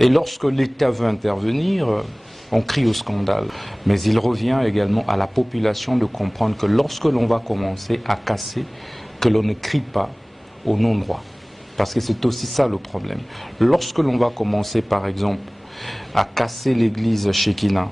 Et lorsque l'État veut intervenir, on crie au scandale. Mais il revient également à la population de comprendre que lorsque l'on va commencer à casser, que l'on ne crie pas au non-droit. Parce que c'est aussi ça le problème. Lorsque l'on va commencer, par exemple, à casser l'église Shekinah,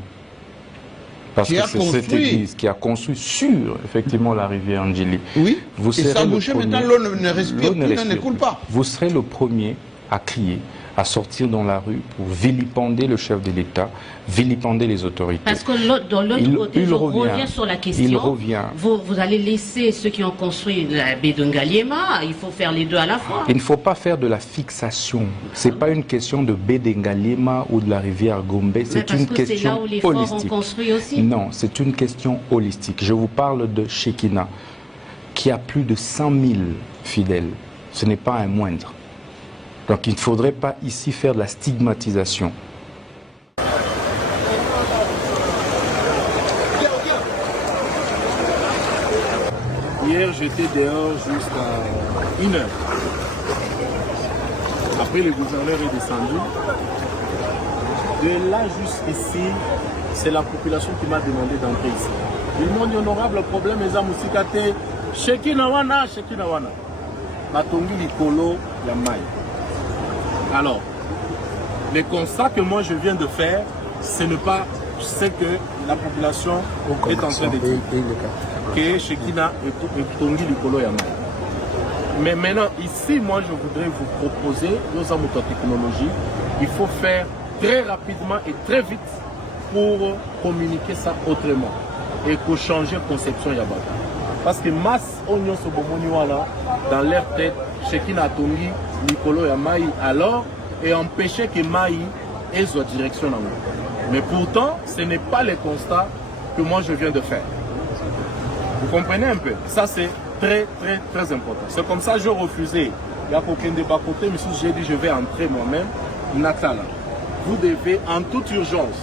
parce que c'est cette église qui a construit sur, effectivement, la rivière Ndjili. Oui, vous et serez ça a bouché, maintenant l'eau ne respire plus, ne coule pas. Vous serez le premier à crier, à sortir dans la rue pour vilipender le chef de l'État, vilipender les autorités. Parce que dans l'autre côté, je reviens sur la question. Il revient. Vous allez laisser ceux qui ont construit la baie de Ngaliema, il faut faire les deux à la fois. Il ne faut pas faire de la fixation. Ce n'est pas une question de baie de Ngaliema ou de la rivière Gombe, c'est une question là où les holistique. Forts ont construit aussi. Non, c'est une question holistique. Je vous parle de Shekinah, qui a plus de 100 000 fidèles. Ce n'est pas un moindre. Donc il ne faudrait pas ici faire de la stigmatisation. Hier, j'étais dehors jusqu'à 1 heure. Après, le gouverneur est descendu. De là jusqu'ici, c'est la population qui m'a demandé d'entrer ici. Ils m'ont dit honorable problème, les amusikate, Shekinah wana, Shekinah wana. Matongi likolo yamai. Alors, le constat que moi je viens de faire, ce n'est pas ce que la population est en train de dire. Que Shekinah est Tongi Likolo Yamai. Mais maintenant, ici, moi je voudrais vous proposer, nos amours de technologie, il faut faire très rapidement et très vite pour communiquer ça autrement et pour changer conception Yababa. Parce que masse oignon sobomoniwala dans leur tête, Shekinah Tongi Likolo Yamai alors et empêcher que Maï ait sa direction dans nous. Mais pourtant, ce n'est pas le constat que moi je viens de faire. Vous comprenez un peu? Ça c'est très très très important. C'est comme ça que je refusais. Il y a aucun débat côté, mais si j'ai dit je vais entrer moi-même, Natala, vous devez en toute urgence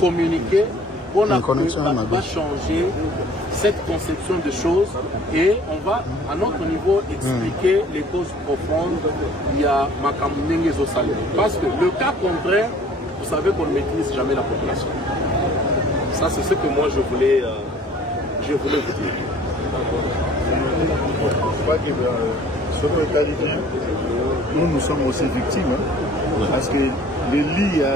communiquer pour pas changer cette conception de choses et on va à notre niveau expliquer les causes profondes. Il y a Makamunenge Zosale. Parce que le cas contraire, vous savez qu'on ne maîtrise jamais la population. Ça c'est ce que moi je voulais vous dire. Je crois que sur le cas nous sommes aussi victimes. Hein, parce que les lits, il y a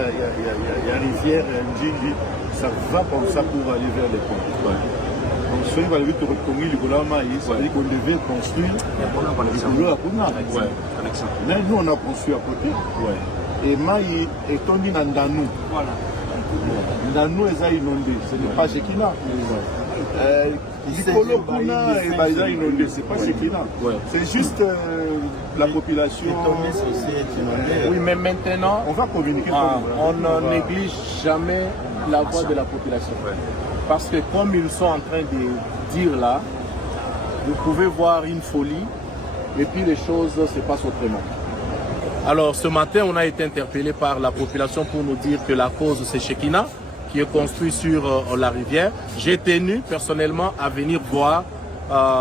rivière, Ndjili, ça va comme ça pour aller vers les ponts. Donc, ce qui va aller vite reconnaître le gouvernement, ça veut dire qu'on devait construire le boulot à Kouna. Mais nous, on a construit à côté. Et Maï est tombé dans Danou. Danou est inondé. Ce n'est pas Shekinah. Likolo Kuna et Baïza inondé, c'est pas Shekinah. C'est juste la population. Oui, mais maintenant, on va communiquer. On ne néglige jamais la voix de la population. Parce que comme ils sont en train de dire là, vous pouvez voir une folie et puis les choses se passent autrement. Alors ce matin, on a été interpellé par la population pour nous dire que la cause c'est Shekinah, qui est construit sur la rivière. J'ai tenu personnellement à venir voir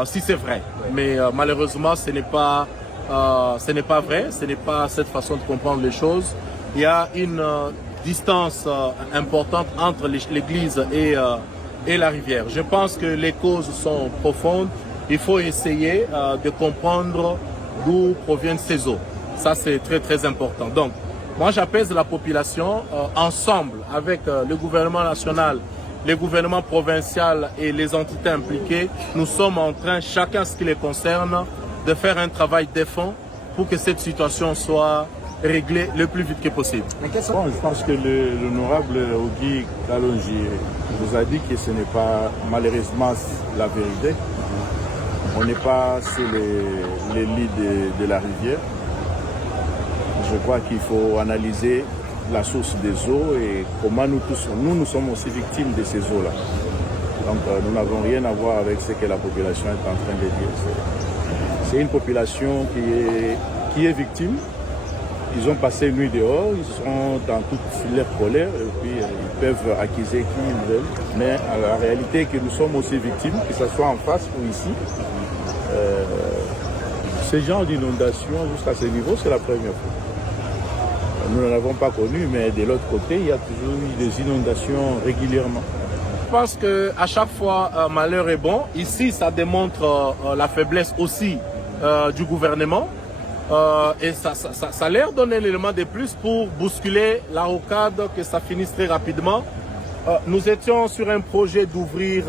si c'est vrai. Mais malheureusement, ce n'est pas vrai, ce n'est pas cette façon de comprendre les choses. Il y a une distance importante entre l'église et la rivière. Je pense que les causes sont profondes. Il faut essayer de comprendre d'où proviennent ces eaux. Ça, c'est très très important. Donc, moi, j'apaise la population ensemble avec le gouvernement national, le gouvernement provincial et les entités impliquées. Nous sommes en train, chacun ce qui les concerne, de faire un travail de fond pour que cette situation soit réglée le plus vite que possible. Bon, je pense que l'honorable Ogi Kalonji vous a dit que ce n'est pas malheureusement la vérité. On n'est pas sur les lits de la rivière. Je crois qu'il faut analyser la source des eaux et comment nous sommes aussi victimes de ces eaux-là. Donc nous n'avons rien à voir avec ce que la population est en train de dire. C'est une population qui est victime. Ils ont passé une nuit dehors, ils sont dans toute leur colère et puis ils peuvent accuser qui ils veulent. Mais la réalité est que nous sommes aussi victimes, que ce soit en face ou ici. Ce genre d'inondation jusqu'à ce niveau, c'est la première fois. Nous n'en avons pas connu, mais de l'autre côté, il y a toujours eu des inondations régulièrement. Je pense qu'à chaque fois, malheur est bon. Ici, ça démontre la faiblesse aussi du gouvernement. Et ça leur donne un élément de plus pour bousculer la rocade, que ça finisse très rapidement. Nous étions sur un projet d'ouvrir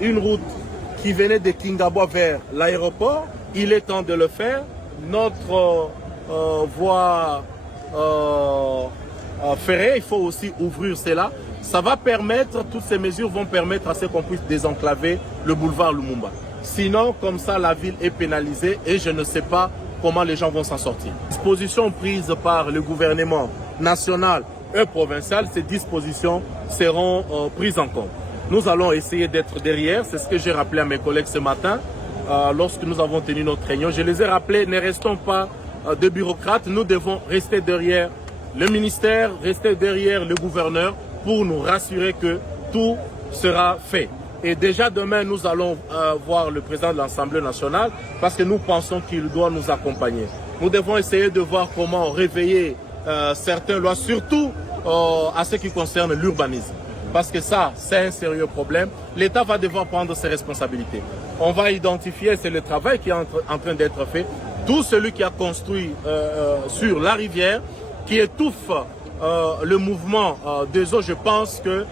une route qui venait de Kingabwa vers l'aéroport. Il est temps de le faire. Notre voie ferrée, il faut aussi ouvrir cela. Ça va permettre, toutes ces mesures vont permettre à ce qu'on puisse désenclaver le boulevard Lumumba. Sinon, comme ça, la ville est pénalisée et je ne sais pas comment les gens vont s'en sortir. Dispositions prises par le gouvernement national et provincial, ces dispositions seront prises en compte. Nous allons essayer d'être derrière, c'est ce que j'ai rappelé à mes collègues ce matin lorsque nous avons tenu notre réunion. Je les ai rappelés, ne restons pas de bureaucrates, nous devons rester derrière le ministère, rester derrière le gouverneur pour nous rassurer que tout sera fait. Et déjà demain, nous allons voir le président de l'Assemblée nationale parce que nous pensons qu'il doit nous accompagner. Nous devons essayer de voir comment réveiller certaines lois, surtout à ce qui concerne l'urbanisme. Parce que ça, c'est un sérieux problème. L'État va devoir prendre ses responsabilités. On va identifier, c'est le travail qui est en train d'être fait, tout celui qui a construit sur la rivière, qui étouffe le mouvement des eaux. Je pense que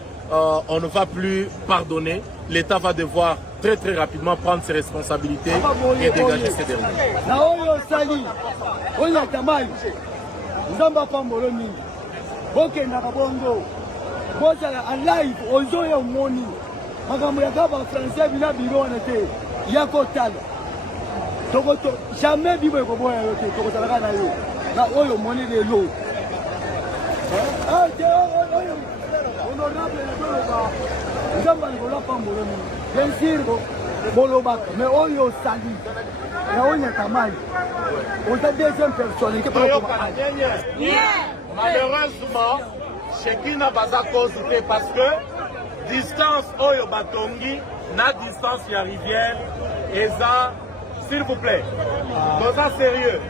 on ne va plus pardonner. L'État va devoir très rapidement prendre ses responsabilités et dégager ses derniers. Jamais bibo ko boya yote to ko talaka na yo na oyo moni de lo honorable le nzamba ni kola pambolo ni bien sûr boloba mais oyo sali na onya kamai on ta deuxième personne qui peut malheureusement Shekina baza cause parce que distance oyo batongi na distance ya rivière eza. S'il vous plaît, dans un sérieux.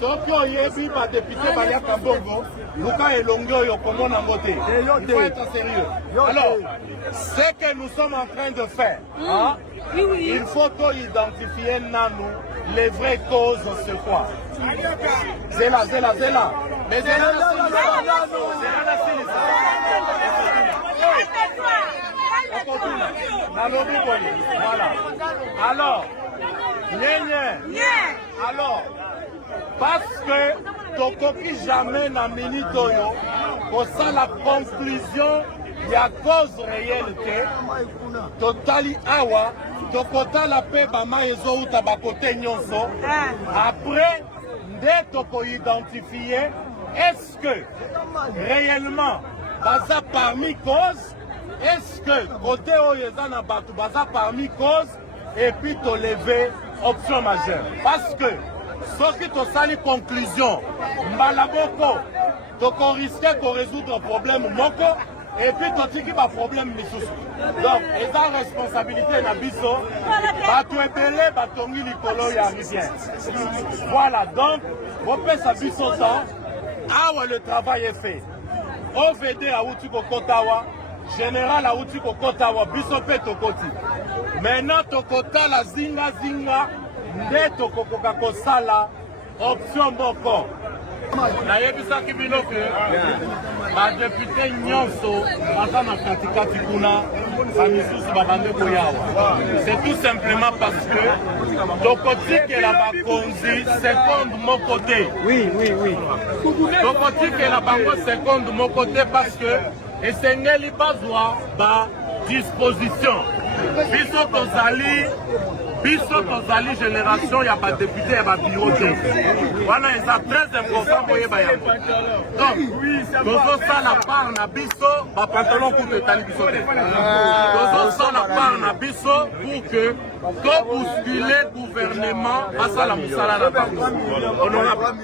Soki oyebi ba député baliaka mbongo luka elongi oyo komona ngote. Il faut être sérieux. Alors, ce que nous sommes en train de faire, hein, il faut identifier nanu les vraies causes c'est quoi. C'est là. Mais c'est là voilà. Alors, alors, parce que tokoki jamais na minute oyo pour ça la conclusion il y a cause réelle que totali awa tokotala pe bama ezo uta bakote nyonso après nde toko identifier est-ce que réellement baza parmi cause, est-ce que côté oyo eza na bato baza parmi cause et puis to lever option majeure parce que soki tosali conclusion mbala moko toko risque ko résoudre problème moko et puis totiki ba problème misusu. Donc eza responsabilité na biso bato ebele batongi likolo ya rivière. Voilà, donc bopesa biso temps awa le travail est fait. OVD auti kokotawa, général auti kokotawa, biso pe tokoti. Maintenant tokota la zinga nde tokokoka kosala option moko. nayebisaki bino ke badepute nyonso baza na katikati kuna bamisusu babande koyawa. C'est tout simplement parce que tokotikela bakonzi seconde moko te. Oui. Tokotikela bango seconde moko te parce que esengeli bazwa ba disposition. Biso tozali génération ya ba député ya ba bureau te. Wana eza très important boyeba yango. Donc, tozosala part na biso ba pantalon kutu etali biso te. Tozosala part na biso pour que to bousculer gouvernement asala musala na bango. Honorable